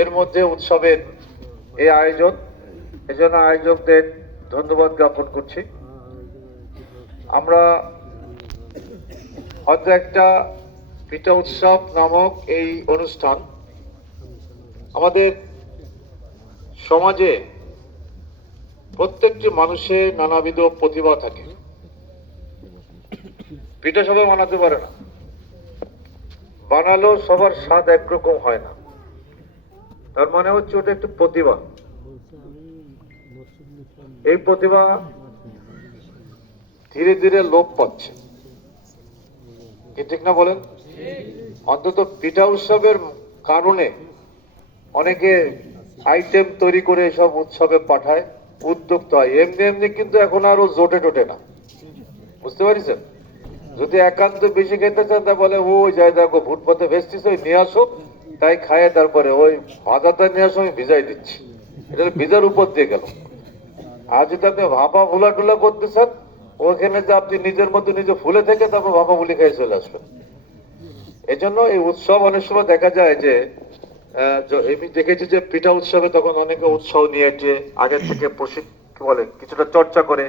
এর মধ্যে উৎসবের এই আয়োজন, এজন্য আয়োজকদের ধন্যবাদ জ্ঞাপন করছি। আমরা হয়তো একটা পিঠা উৎসব নামক এই অনুষ্ঠান আমাদের সমাজে প্রত্যেকটি মানুষের নানাবিধ প্রতিভা থাকে। পিঠা সবাই বানাতে পারে না, বানালেও সবার স্বাদ একরকম হয় না। তার মানে হচ্ছে ওটা একটি প্রতিভা। এই প্রতিভা ধীরে ধীরে লোপ পাচ্ছে, কি ঠিক না বলেন? অন্তত পিঠা উৎসবের কারণে অনেকে আইটেম তৈরি করে এসব উৎসবে পাঠায়, উদ্যোক্তা হয়। এমনি এমনি কিন্তু এখন আর ও জোটে টোটে না, বুঝতে পারছেন? যদি একান্ত বেশি খেতে চান তা বলে ওই যাই দেখো ফুটপাতে ভেস্টিস, ওই নিয়ে আসো, তাই খায়, তারপরে ওই ভাজাটা নিয়ে আসো, আমি ভিজাই দিচ্ছি। এটা ভিজার উপর দিয়ে গেল। আর যদি আপনি ভাপা ভুলা টুলা করতে চান, ওখানে যে আপনি নিজের মধ্যে নিজে ফুলে থেকে তারপর ভাপা ভুলি খেয়ে চলে আসবেন। এই জন্য এই উৎসব অনেক সময় দেখা যায় যে আমি দেখেছি যে পিঠা উৎসবে তখন অনেকে উৎসাহ নিয়ে যে আগে থেকে বলে কিছুটা চর্চা করে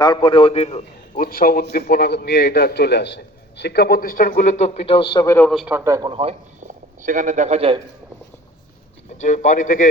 তারপরে ওই দিন উৎসব উদ্দীপনা নিয়ে এটা চলে আসে। শিক্ষা প্রতিষ্ঠানগুলো তো পিঠা উৎসবের অনুষ্ঠানটা এখন হয়, সেখানে দেখা যায় যে বাড়ি থেকে